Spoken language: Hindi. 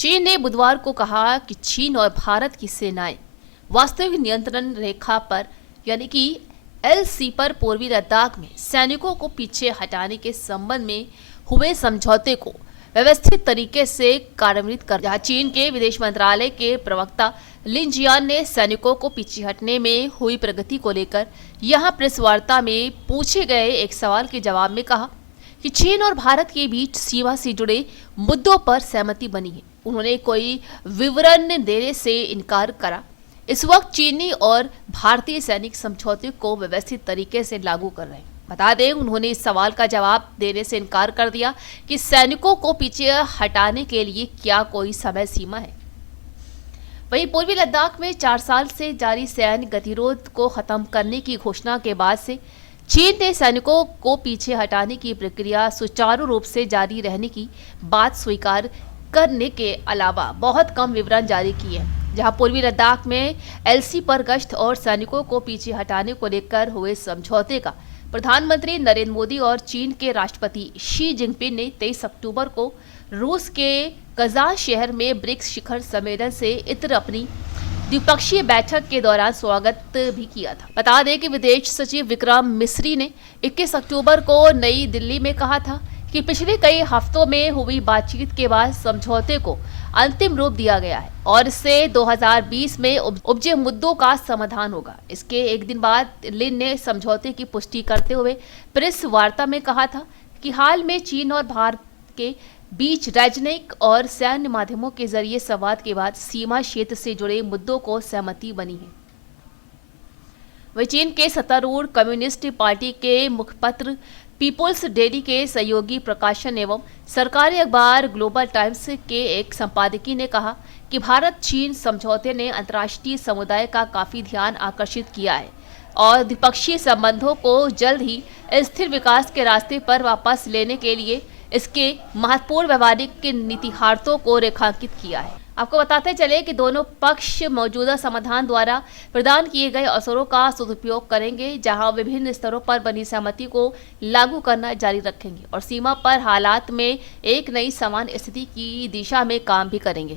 चीन ने बुधवार को कहा कि चीन और भारत की सेनाएं वास्तविक नियंत्रण रेखा पर यानी कि एलसी पर पूर्वी लद्दाख में सैनिकों को पीछे हटाने के संबंध में हुए समझौते को व्यवस्थित तरीके से कार्यान्वित कर जहां चीन के विदेश मंत्रालय के प्रवक्ता लिन जियान ने सैनिकों को पीछे हटने में हुई प्रगति को लेकर यहां प्रेस वार्ता में पूछे गए एक सवाल के जवाब में कहा कि चीन और भारत के बीच सीमा से जुड़े मुद्दों पर सहमति बनी है। उन्होंने कोई विवरण देने से इनकार करा। इस वक्त चीनी और भारतीय सैनिक समझौते को व्यवस्थित तरीके से लागू कर रहे हैं। बता दें, उन्होंने इस सवाल का जवाब देने से इनकार कर दिया कि सैनिकों को पीछे हटाने के लिए क्या कोई समय सीमा है। वहीं पूर्वी लद्दाख में 4 साल से जारी सैन्य गतिरोध को खत्म करने की घोषणा के बाद से चीन ने सैनिकों को पीछे हटाने की प्रक्रिया सुचारू रूप से जारी रहने की बात स्वीकार करने के अलावा बहुत कम विवरण जारी किए हैं। जहां पूर्वी लद्दाख में एलसी पर गश्त और सैनिकों को पीछे हटाने को लेकर हुए समझौते का प्रधानमंत्री नरेंद्र मोदी और चीन के राष्ट्रपति शी जिनपिंग ने 23 अक्टूबर को रूस के कजान शहर में ब्रिक्स शिखर सम्मेलन से इतर अपनी द्विपक्षीय बैठक के दौरान स्वागत भी किया था। बता दें कि विदेश सचिव विक्रम मिस्री ने 21 अक्टूबर को नई दिल्ली में कहा था कि पिछले कई हफ्तों में हुई बातचीत के बाद समझौते को अंतिम रूप दिया गया है और इससे 2020 में उपजे मुद्दों का समाधान होगा। इसके एक दिन बाद लिन ने समझौते की पुष्टि करते हुए प्रेस वार्ता में कहा था कि हाल में चीन और भारत के बीच राजनयिक और सैन्य माध्यमों के जरिए संवाद के बाद सीमा क्षेत्र से जुड़े मुद्दों को सहमति बनी है। वहीं चीन के सत्तारूढ़ कम्युनिस्ट पार्टी के मुखपत्र पीपुल्स डेली के सहयोगी प्रकाशन एवं सरकारी अखबार ग्लोबल टाइम्स के एक संपादकीय ने कहा कि भारत चीन समझौते ने अंतर्राष्ट्रीय समुदाय का काफी ध्यान आकर्षित किया है और द्विपक्षीय संबंधों को जल्द ही स्थिर विकास के रास्ते पर वापस लेने के लिए इसके महत्वपूर्ण व्यवहारिक नीतिहार्थों को रेखांकित किया है। आपको बताते चले कि दोनों पक्ष मौजूदा समाधान द्वारा प्रदान किए गए अवसरों का सदुपयोग करेंगे, जहां विभिन्न स्तरों पर बनी सहमति को लागू करना जारी रखेंगे और सीमा पर हालात में एक नई समान स्थिति की दिशा में काम भी करेंगे।